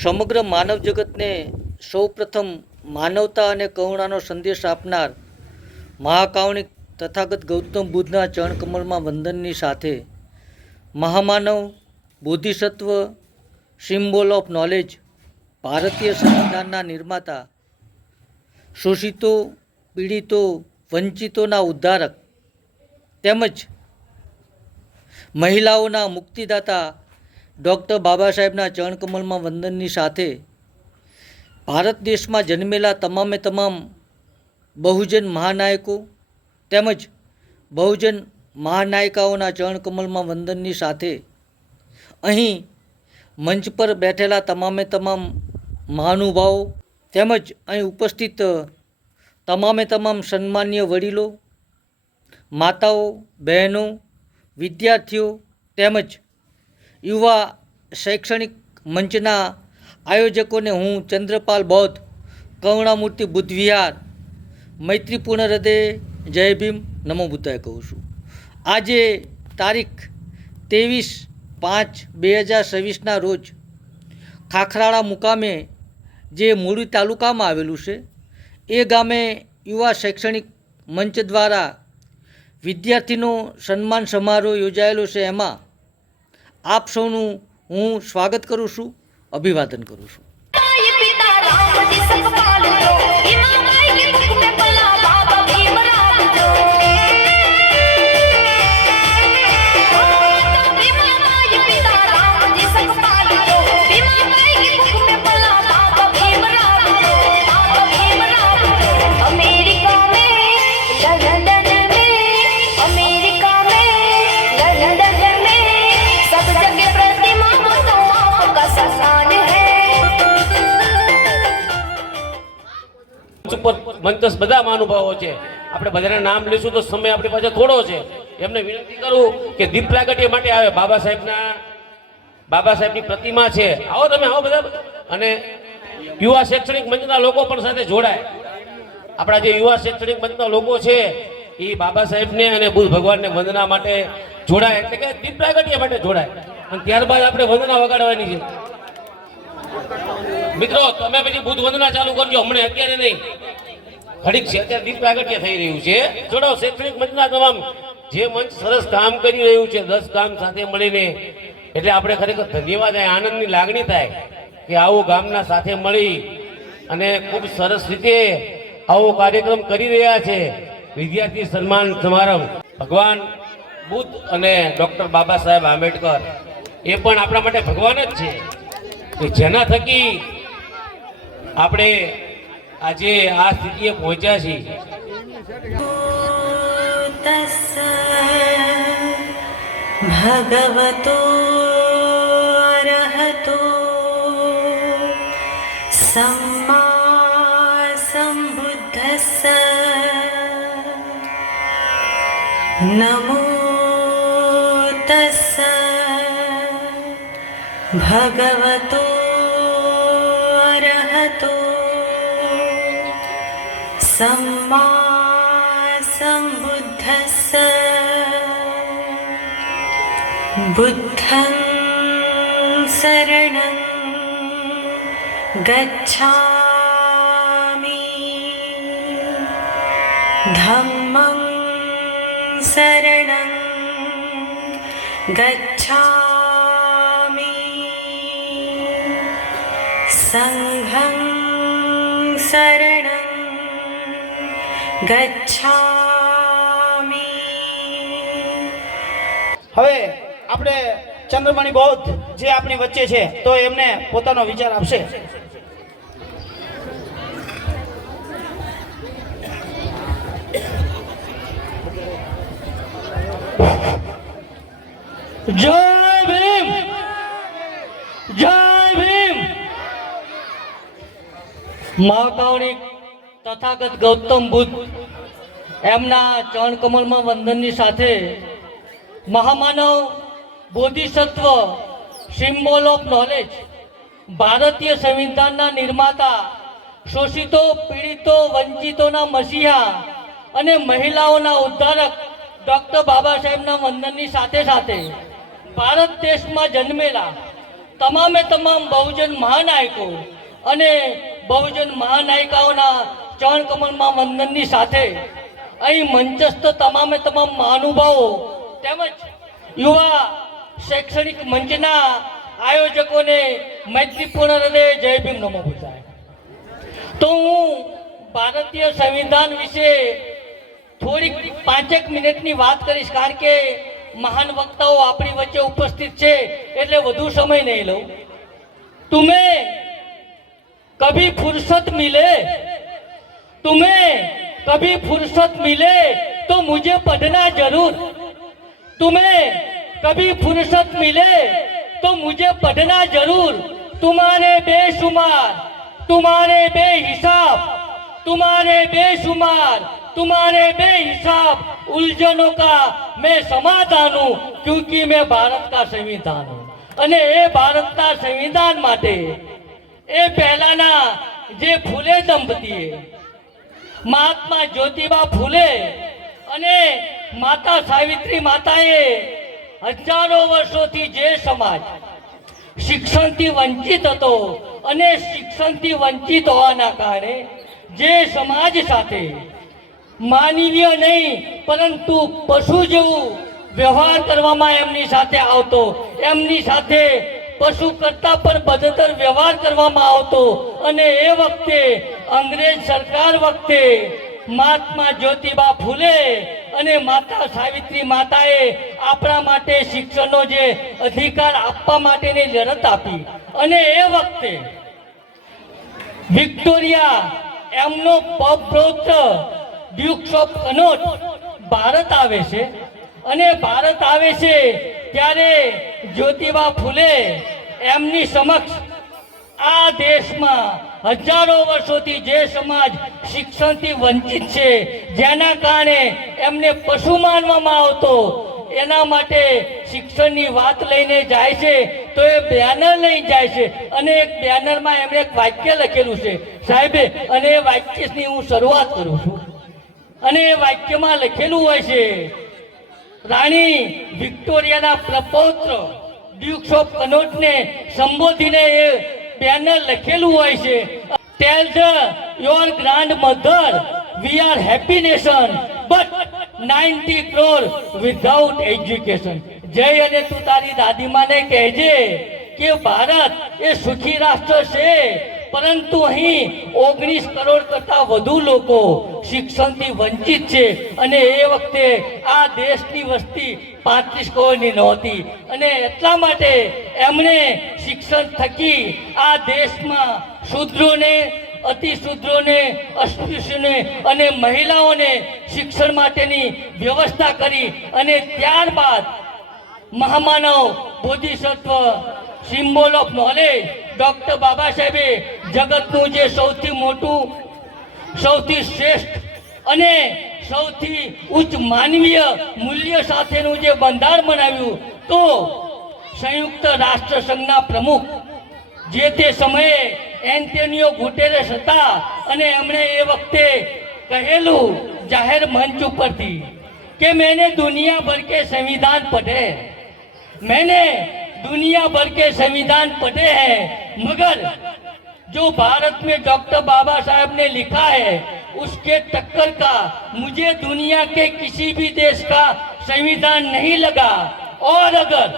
સમગ્ર માનવ જગતને સૌપ્રથમ માનવતા અને કરુણાનો સંદેશ આપનાર મહાકારુણિક તથાગત ગૌતમ બુદ્ધના ચરણકમળમાં વંદનની સાથે મહામાનવ બોધિસત્વ સિમ્બોલ ઓફ નોલેજ ભારતીય સંવિધાનના નિર્માતા શોષિતો પીડિતો વંચિતોના ઉદ્ધારક તેમજ મહિલાઓના મુક્તિદાતા ડૉક્ટર બાબા સાહેબના ચરણકમળમાં વંદનની સાથે ભારત દેશમાં જન્મેલા તમામે તમામ બહુજન મહાનાયકો તેમજ બહુજન મહાનાયિકાઓના ચરણકમળમાં વંદનની સાથે અહીં મંચ પર બેઠેલા તમામે તમામ મહાનુભાવો તેમજ અહીં ઉપસ્થિત તમામે તમામ સન્માનીય વડીલો, માતાઓ, બહેનો, વિદ્યાર્થીઓ તેમજ યુવા શૈક્ષણિક મંચના આયોજકોને હું ચંદ્રપાલ બૌદ્ધ કરુણામૂર્તિ બુદ્ધ વિહાર મૈત્રીપૂર્ણ હૃદય જય ભીમ નમો બુદ્ધાય કહું છું. આજે તારીખ 23/5/2026ના રોજ ખાખરાળા મુકામે જે મૂળી તાલુકામાં આવેલું છે એ ગામે યુવા શૈક્ષણિક મંચ દ્વારા વિદ્યાર્થીનો સન્માન સમારોહ યોજાયેલો છે. એમાં આપ સૌનું હું સ્વાગત કરું છું, અભિવાદન કરું છું. મંચસ્થ બધા મહાનુભાવો છે, આપણે બધાના નામ લઈશું તો સમય આપણી પાસે થોડો છે. એમને વિનંતી કરું કે દીપ પ્રાગટ્ય માટે આવે. બાબા સાહેબની પ્રતિમા છે, આવો તમે આવો બધા. અને યુવા શૈક્ષણિક મંચના લોકો પણ સાથે જોડાય. આપણા જે યુવા શૈક્ષણિક મંચના લોકો છે એ બાબા સાહેબને અને બુદ્ધ ભગવાનને વંદના માટે જોડાય, એટલે કે દીપ પ્રાગટ્ય માટે જોડાય. અને ત્યારબાદ આપણે વંદના વગાડવાની છે. મિત્રો તમે પછી બુદ્ધ વંદના ચાલુ કરજો, હમણાં અત્યારે નહીં, ઘડીક છે. અત્યારે દીપ પ્રાગટ્ય થઈ રહ્યું છે. જોડો શૈક્ષણિક મંચના તમામ જે મંચ સરસ કામ કરી રહ્યું છે 10 ગામ સાથે મળીને, એટલે આપણે ખરેખર ધન્યવાદ, આનંદની લાગણી થાય કે આવું ગામના સાથે મળી અને ખૂબ સરસ રીતે આવો કાર્યક્રમ કરી રહ્યા છે. વિદ્યાર્થી સન્માન સમારંભ. ભગવાન બુદ્ધ અને ડૉક્ટર બાબા સાહેબ આંબેડકર એ પણ આપણા માટે ભગવાન જ છે, કે જેના થકી આપણે આજે આ સ્થિતિએ પહોંચ્યા છીએ. ભગવતો અરહતો સમ્મા સંબુદ્ધસ્સ નમો તસ્સ ભગવતો અરહતો સમ્મા સંબુદ્ધસ્સ બુદ્ધં શરણં ગચ્છામિ ધમ્મં શરણં ગચ્છામિ સંઘં શરણં ગચ્છામિ. હવે આપણે ચંદ્રમણી બૌદ્ધ જે આપણી વચ્ચે છે તો એમને પોતાનો વિચાર આપશે. જય ભીમ, જય ભીમ. મહાકારુણિક તથાગત ગૌતમ બુદ્ધ એમના ચરણકમળમાં વંદનની સાથે મહામાનવ બોધિસત્વ સિમ્બોલ ઓફ નોલેજ ભારતીય સંવિધાનના નિર્માતા શોષિતો પીડિતો વંચિતોના મસીહા અને મહિલાઓના ઉદ્ધારક ડૉક્ટર બાબા સાહેબના વંદનની સાથે સાથે ભારત દેશમાં જન્મેલા તમામે તમામ બહુજન મહાનાયકો અને બહુજન મહાનાયિકાઓના ચરણ કમળમાં વંદનની સાથે અહીં મંચસ્થ તમામે તમામ મહાનુભાવો તેમજ યુવા શૈક્ષણિક મંચના આયોજકોને મૈત્રીપૂર્ણ હૃદય જય ભીમ નમો બુદ્ધાય. તો હું ભારતીય સંવિધાન વિશે થોડીક 5 મિનિટની વાત કરીશ, કારણ કે મહાન વક્તાઓ આપણી વચ્ચે ઉપસ્થિત છે એટલે વધુ સમય નહીં લઉં. तुम्हें कभी फुर्सत मिले, तुम्हें कभी फुर्सत मिले तो मुझे पढ़ना जरूर, तुम्हें कभी फुर्सत मिले तो मुझे पढ़ना जरूर. तुम्हारे बेशुमार, तुम्हारे बेहिसाब, तुम्हारे बेशुमार, तुम्हारे बेहिसाब उलझनों का मैं समाधान हूं, क्योंकि मैं भारत का संविधान हूं. અને એ ભારતના સંવિધાન માટે એ પહેલાના જે ફૂલે દંપતીએ મહાત્મા જ્યોતિબા ફૂલે અને માતા સાવિત્રી માતાએ હજારો વર્ષોથી જે સમાજ શિક્ષણથી વંચિત હતો અને શિક્ષણથી વંચિત હોવાના કારણે જે સમાજ સાથે માનવીય નહીં પરંતુ પશુ જેવું વ્યવહાર કરવામાં એમની સાથે આવતો, એમની સાથે પશુ કરતા પણ બદતર વ્યવહાર કરવામાં આવતો અને એ વખતે અંગ્રેજ સરકાર વખતે મહાત્મા જ્યોતિબા ફૂલે અને માતા સાવિત્રી માતાએ આપણા માટે શિક્ષણનો જે અધિકાર આપવા માટેની લડત આપી અને એ વખતે વિક્ટોરિયા એમનો પૌત્ર ડ્યુક્સ ઓફ કનોટ ભારત આવે છે અને ભારત આવે છે ત્યારે જ્યોતિબા ફૂલે એમની સમક્ષ આ દેશમાં હજારો વર્ષોથી જે સમાજ શિક્ષણથી વંચિત છે, જેના કારણે એમને પશુ માનવામાં આવતો, એના માટે શિક્ષણની વાત લઈને જાય છે તો એ બેનર લઈને જાય છે અને એક બેનરમાં એમણે એક વાક્ય લખેલું છે સાહેબે, અને એ વાક્યની હું શરૂઆત કરું છું. અને એ વાક્યમાં લખેલું હોય છે, રાણી વિક્ટોરિયાના પ્રપૌત્ર ડ્યુક્સ ઓફ કનોટને સંબોધીને એ બેનર લખેલું હોય છે, tell the your grandmother we are happy nation but 90 crore without education. Jay અને તું તારી દાદીમાને કહેજે કે ભારત એ સુખી રાષ્ટ્ર છે, પરંતુ અહીં 19 કરોડ કરતા વધુ લોકો શિક્ષણથી વંચિત છે અને એ વખતે આ દેશની વસ્તી 35 કરોડની નહોતી અને એટલા માટે એમણે શિક્ષણ થકી આ દેશમાં શૂદ્રોને, અતિશૂદ્રોને, અસ્પૃશ્યોને અને મહિલાઓને શિક્ષણ માટેની વ્યવસ્થા કરી અને ત્યારબાદ મહામાનવ બોધિસત્વ સિમ્બોલ ઓફ નોલેજ ડોક્ટર બાબા સાહેબે જગતનું જે સૌથી મોટું, સૌથી શ્રેષ્ઠ અને સૌથી ઉચ્ચ માનવીય મૂલ્ય સાથેનું જે બંધારણ બનાવ્યું, તો સંયુક્ત રાષ્ટ્ર સંઘના પ્રમુખ જે તે સમયે એન્ટોનિયો ગુટેરેસ હતા અને એમણે એ વખતે કહેલું જાહેર મંચ ઉપરથી कि मैंने दुनिया भर के संविधान पढ़े, मैंने दुनिया भर के संविधान पढ़े हैं, मगर जो भारत में डॉक्टर बाबा साहब ने लिखा है उसके टक्कर का मुझे दुनिया के किसी भी देश का संविधान नहीं लगा. और अगर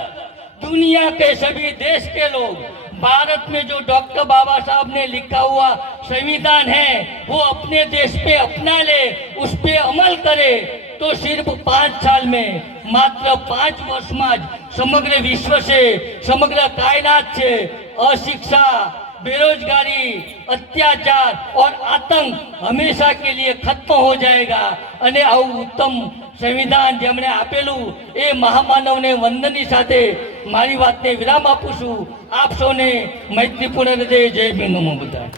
दुनिया के सभी देश के लोग भारत में जो डॉक्टर बाबा साहब ने लिखा हुआ संविधान है वो अपने देश पे अपना ले, उस पे अमल करे, तो सिर्फ 5 साल में, मात्र 5 वर्ष में समग्र विश्व से, समग्र कायनात से अशिक्षा, बेरोजगारी, अत्याचार और आतंक हमेशा के लिए खत्म हो जाएगा. અને આવું ઉત્તમ સંવિધાન જેમણે આપેલું એ મહામાનવને વંદનની સાથે મારી વાતને વિરામ આપું છું. આપ સૌને મૈત્રીપૂર્ણ હૃદય જય ભીમ નમો બુદ્ધાય.